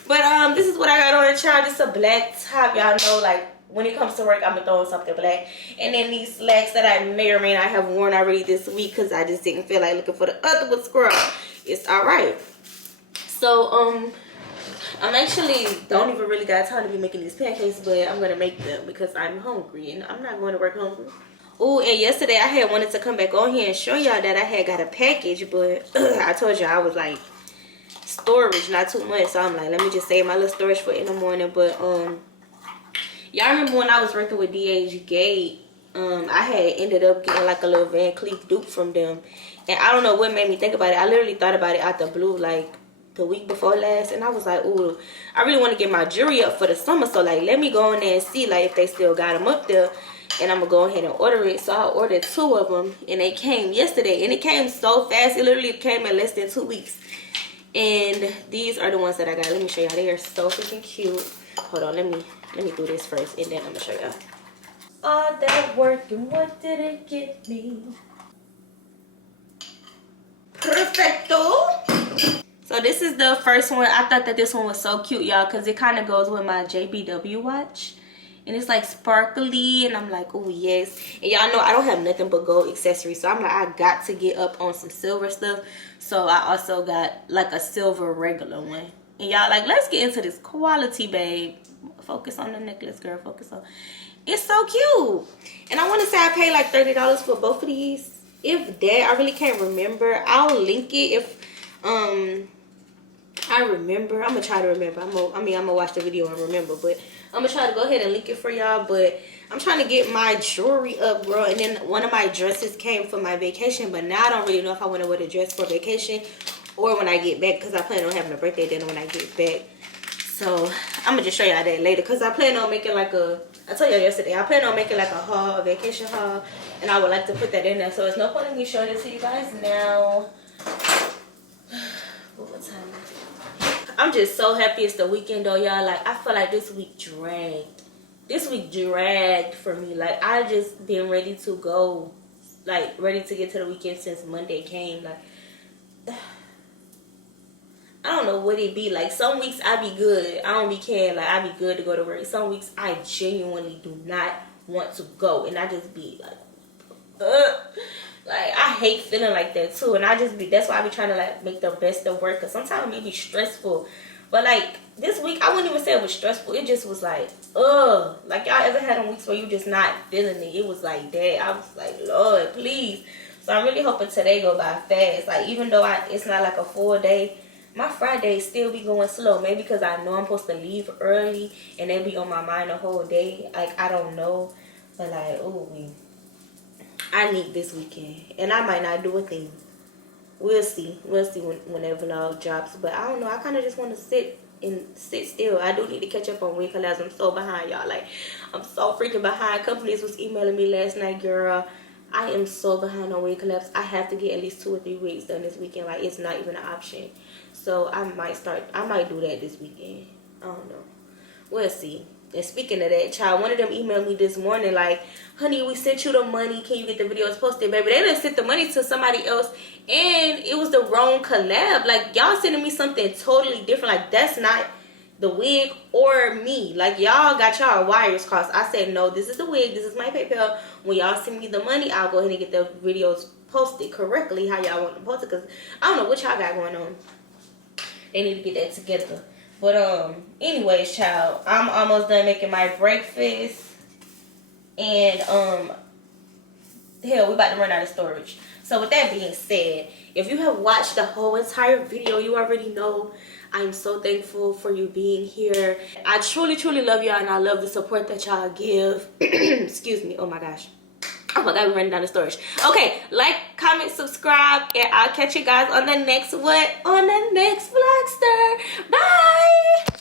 But this is what I got on, child. Just a black top. Y'all know, like, when it comes to work, I'm gonna throw in something black. And then these slacks that I may or may not have worn already this week because I just didn't feel like looking for the other one, squirrel. It's all right. So I'm actually don't even really got time to be making these pancakes, but I'm gonna make them because I'm hungry and I'm not going to work hungry. Oh, and yesterday I had wanted to come back on here and show y'all that I had got a package, but I told y'all I was like storage, not too much. So I'm like, let me just save my little storage for in the morning. But y'all remember when I was working with DHgate, I had ended up getting like a little Van Cleef dupe from them, and I don't know what made me think about it. I literally thought about it out the blue, like the week before last, and I was like, ooh, I really want to get my jewelry up for the summer, so like let me go in there and see like if they still got them up there, and I'm gonna go ahead and order it. So I ordered 2 of them, and they came yesterday, and it came so fast. It literally came in less than 2 weeks. And these are the ones that I got. Let me show y'all. They are so freaking cute. Hold on, let me do this first, and then I'm gonna show y'all. All that work and what did it get me? Perfecto. So this is the first one. I thought that this one was so cute, y'all, because it kind of goes with my JBW watch. And it's like sparkly, and I'm like, oh yes. And y'all know I don't have nothing but gold accessories, so I'm like, I got to get up on some silver stuff. So I also got like a silver regular one. And y'all like, let's get into this quality, babe. Focus on the necklace, girl. Focus on. It's so cute. And I want to say I paid like $30 for both of these. If that, I really can't remember. I'll link it if I remember. I'm gonna try to remember. I'm gonna watch the video and remember, but I'm gonna try to go ahead and link it for y'all. But I'm trying to get my jewelry up, bro. And then one of my dresses came for my vacation, but now I don't really know if I want to wear the dress for vacation or when I get back, because I plan on having a birthday dinner when I get back. So I'm gonna just show y'all that later, because I plan on making like I told y'all yesterday, I plan on making like a haul, a vacation haul, and I would like to put that in there. So it's no point in me showing it to you guys now. What time is it? I'm just so happy it's the weekend though, y'all. Like, I feel like this week dragged. This week dragged for me. Like, I just been ready to go, like ready to get to the weekend since Monday came. Like, I don't know what it be. Like, some weeks I be good. I don't be caring. Like, I be good to go to work. Some weeks I genuinely do not want to go. And I just be like, ugh. Like, I hate feeling like that too. And I just be, that's why I be trying to like make the best of work. Because sometimes it be stressful. But like, this week, I wouldn't even say it was stressful. It just was like, ugh. Like, y'all ever had on weeks where you just not feeling it? It was like that. I was like, Lord, please. So I'm really hoping today go by fast. Like, even though it's not like a full day, my Friday still be going slow. Maybe because I know I'm supposed to leave early and they be on my mind the whole day. Like, I don't know. But like, oh, I need this weekend. And I might not do a thing. We'll see. We'll see when that vlog drops. But I don't know. I kind of just want to sit still. I do need to catch up on wig collabs. I'm so behind, y'all. Like, I'm so freaking behind. Companies was emailing me last night, girl. I am so behind on wig collabs. I have to get at least 2 or 3 wigs done this weekend. Like, it's not even an option. So I might do that this weekend. I don't know. We'll see. And speaking of that, child, one of them emailed me this morning like, honey, we sent you the money. Can you get the videos posted? Baby, they done sent the money to somebody else. And it was the wrong collab. Like, y'all sending me something totally different. Like, that's not the wig or me. Like, y'all got y'all wires crossed. I said, no, this is the wig. This is my PayPal. When y'all send me the money, I'll go ahead and get the videos posted correctly how y'all want them posted. Because I don't know what y'all got going on. They need to get that together. But anyways, child, I'm almost done making my breakfast. And hell, we about to run out of storage. So with that being said, if you have watched the whole entire video, you already know I'm so thankful for you being here. I truly, truly love y'all, and I love the support that y'all give. Excuse me. Oh my gosh. Oh my god, we're running down the storage. Okay, like, comment, subscribe, and I'll catch you guys on the next what? On the next vlogster. Bye!